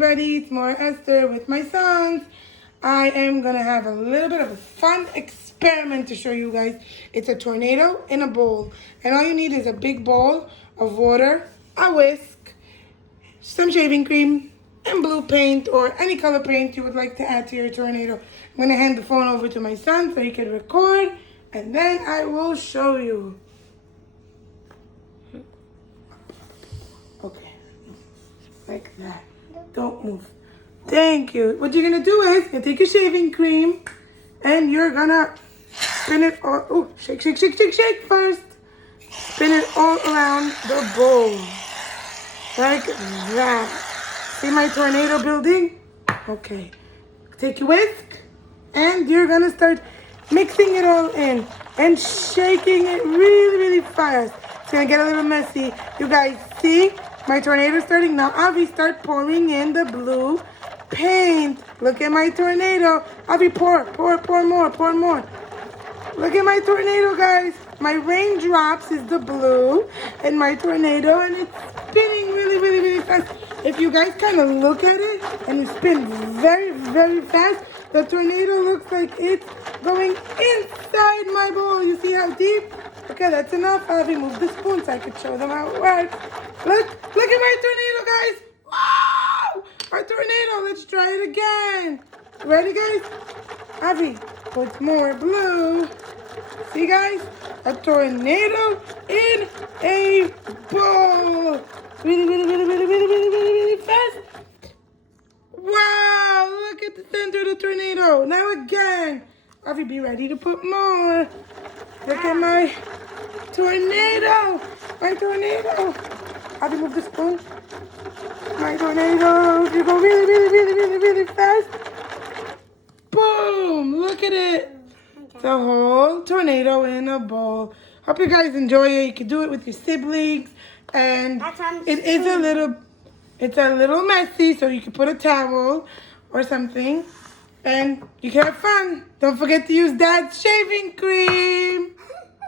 everybody, it's Morah Esther with my sons. I am gonna have a little bit of a fun experiment to show you guys. It's a tornado in a bowl, and all you need is a big bowl of water, a whisk, some shaving cream, and blue paint or any color paint you would like to add to your tornado. I'm gonna hand the phone over to my son so he can record, and then I will show you. Okay, like that. Don't move. Thank you. What you're gonna do is you take your shaving cream and you're gonna spin it all. Oh, shake, shake, shake, shake, shake first. Spin it all around the bowl. Like that. See my tornado building? Okay. Take your whisk and you're gonna start mixing it all in and shaking it really, really fast. It's gonna get a little messy. You guys see? My tornado starting now. Avi, start pouring in the blue paint. Look at my tornado. Avi, pour more. Look at my tornado, guys. My raindrops is the blue and my tornado, and it's spinning really, really, really fast. If you guys kind of look at it and you spin very, very fast, the tornado looks like it's going inside my bowl. You see how deep? Okay, that's enough. Avi, move the spoon so I could show them how it works. Look at my tornado, guys. Wow! Our tornado. Let's try it again. Ready, guys? Avi, put more blue. See, guys? A tornado in a bowl. Really, really, really, really, really, really, really, really fast. Wow! Look at the center of the tornado. Now again. Avi, be ready to put more. Look at my tornado. My tornado. Avi, move the spoon. My tornado. You go really, really, really, really, really fast. Boom! Look at it. The whole tornado in a bowl. Hope you guys enjoy it. You can do it with your siblings. And it's a little messy, so you can put a towel or something. And you can have fun. Don't forget to use Dad's shaving cream.